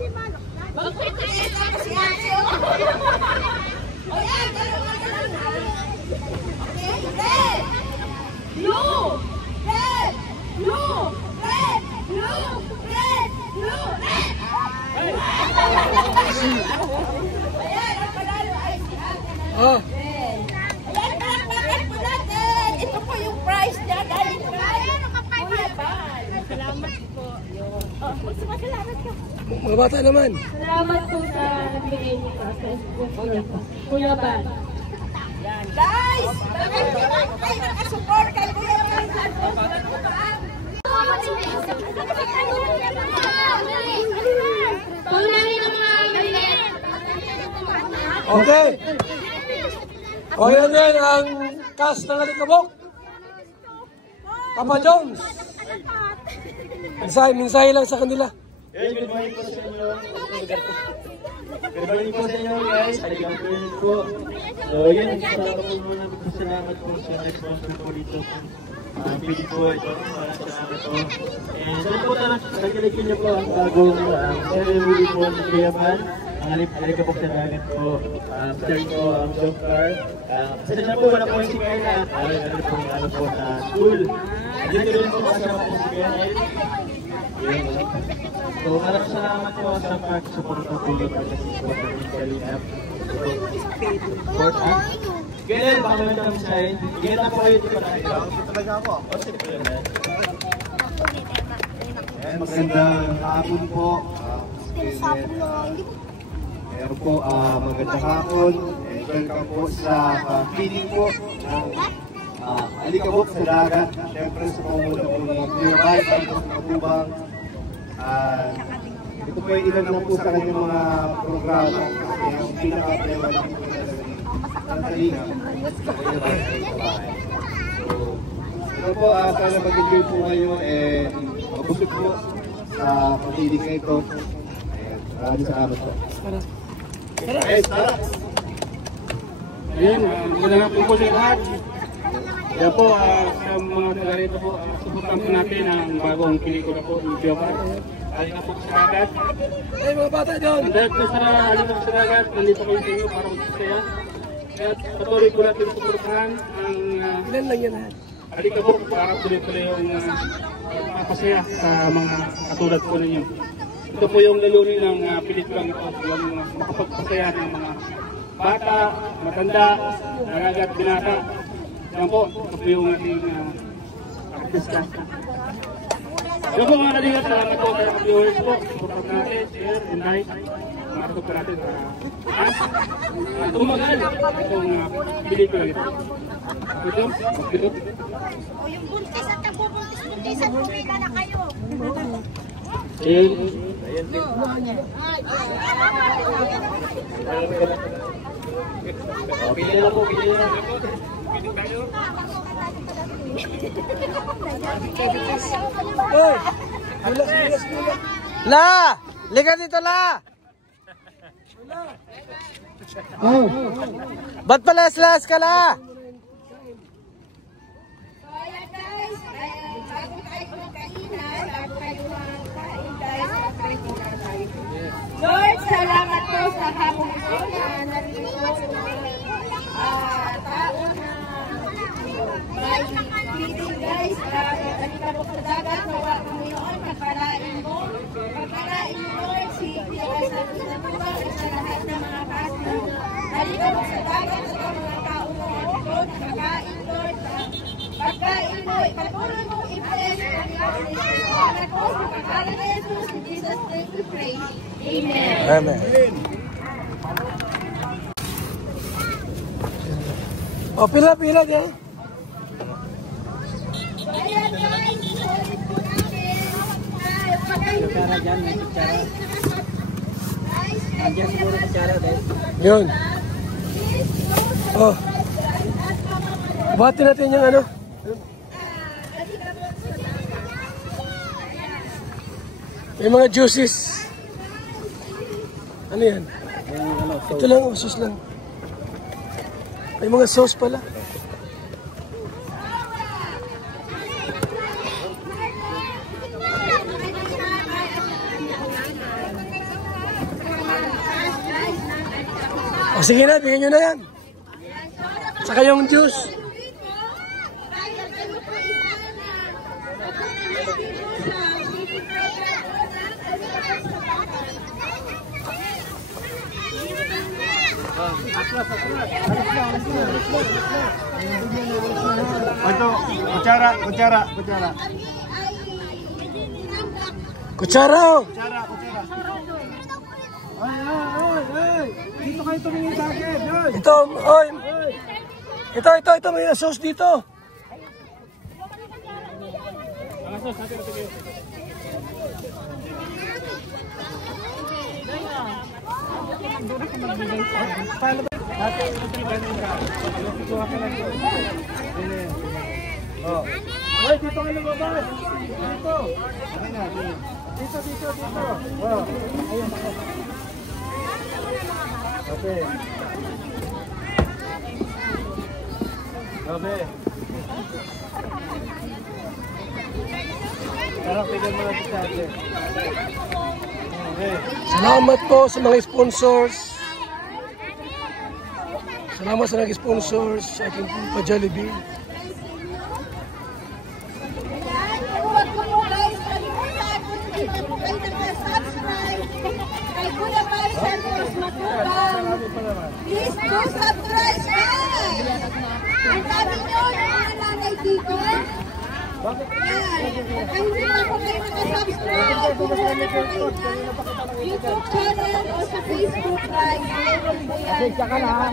Ito po yung price niya. Galing salamat po. Salamat ka. Mga bata naman. Salamat po sa nagbigay niyo sa Kuya Ban. Guys! Kayo nakasupport kay Kuya Ban. Okay. O yan yan ang cast ng Alikabok. Papa Jones. Mensahe lang sa kanila. Good morning po sa inyo. Good morning po sa inyo guys. Alikabok po. So yun, salamat po sa sponsor po dito. Pili po ito. Salamat po. And sana po nagkalikin niyo po ang bagong ceremony po sa Kuyaban. Ang Alikabok sa dagat po. Starting po ang job car. Sa dyan po wala po yung si Kenneth. Ano po na school. Dito rin po kasama po si Kenneth. So maraming salamat po sa pag-support po po dito sa support ng Kalingap. Support up. Kenneth, baka may kami sa'yo. Higit na po kayo dito pa tayo. Ito talaga ako. O sige po yun. Magandang hapon po. Meron po magandang hapon. Welcome po sa feeding po ng Alikabok sa dagat. Siyempre sa pamumuno po ng Kuyaban, sa Matubang. Ito po yung ilan lang po sa kanyang mga programa. Yung pinaka-prevalent po ng Kalingap. So, ito po, sana mag-enjoy po kayo and mabusog po sa pag-feeding na ito. Maraming salamat po. Yes, tara! Ayan, magandang po po sa lahat. Kaya po, sa mga taga-rito po, subukan po natin ang bagong pelikula po, yung Kuyaban. Alikabok sa dagat. Ay, mga bata dyan! Dahil po sa Alikabok sa dagat, nandito ko sa inyo para magsasaya. Kaya patuloy po natin suportahan ang Ilan lang yan ha? Alikabok para tuloy-tuloy yung mapasaya sa mga katulad po ninyo. Ito po yung layunin ng pelikula nito, yung makapagpasaya ng mga bata, matanda, naragat, binata. Yan po, ito po yung ating artista. Yan po mga kalingat, salamat po kaya viewers po. Support natin, share, and like. Makasok po natin at tumagal itong pelikula nito. Ito, ito. O yung buntis at nagbubuntis-buntisan, pumila na kayo. Ayan. Pili na po, pili na. Pili tayo. Hoy! Bulas. La! Liga dito, La! Oh. Ba't palas-las ka, La? Ayan guys, bago tayo magkainan, bago tayo magkain guys, Lord, salamat po sa hapong ito na narinig po tao na may feeding guys, Alikabok sa dagat, nawa mo yun, pagpalain mo, Lord, si Piyas at Pinatuwa, sa lahat ng mga pastor, Alikabok sa dagat, at ang mga tao mo, Lord, pagkain, Lord, pagkain mo, ipatuloy mo, i-bless, salamat po sa pagkain ni Jesus, in Jesus' name we pray. Amen. Amen. O, pila dyan. Ayan guys, ulit po natin. Kutsara dyan, may kutsara. Andiyan siguro kutsara dahil. Yun. Oh. Bati natin yung ano. May mga juices. Ano yan? Ito lang, sauce lang. May mga sauce pala. O sige na, bigyan nyo na yan. Saka yung juice. Ito, kutsara. Kutsara. Dito kayo tumingin sa akin. Ito, oy. Ito, may sauce dito. Hoy, dito kayo lumabas. Dito. Dito. Oh. Ayun. Okay. Tara, bigyan mo natin sa atin. Okay. Salamat po sa mga sponsors. Salamat sa nag-sponsors sa aking pa-Jollibee. Huwag ko po guys, kalimutan kung hindi po kayo nag-subscribe kay Kuya Mari Santos Matubang. Please do subscribe guys! Ang dami nyo ng mga nanay dito. Yan. Kung hindi pa po kayo nag-subscribe, kumuha na po kayo ng YouTube channel o sa Facebook guys. Pasensya ka na ha.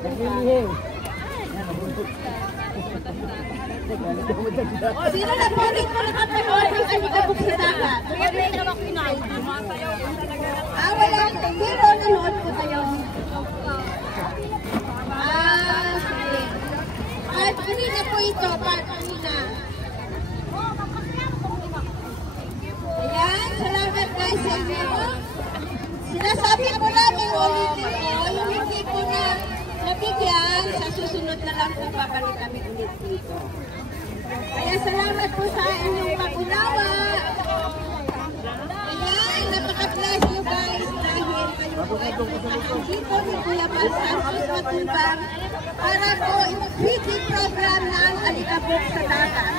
Naglilihing. Sino na po rin po nakapanood ng Alikabok sa Dagat? Wala. Pero nanood po tayo. Sige. Part kanina po ito. Part kanina. Ayan. Salamat guys sa inyo. Sinasabi ko namin ulitin ko. Yung hindi po na nabigyan, sa susunod na lang po babalik kami ulit dito. Kaya salamat po sa inyong pag-unawa. Ayan, napaka-bless you guys dahil kayo po ay pumunta dito ni Kuya Mari Santos Matubang para po feeding program ng Alikabok sa Dagat.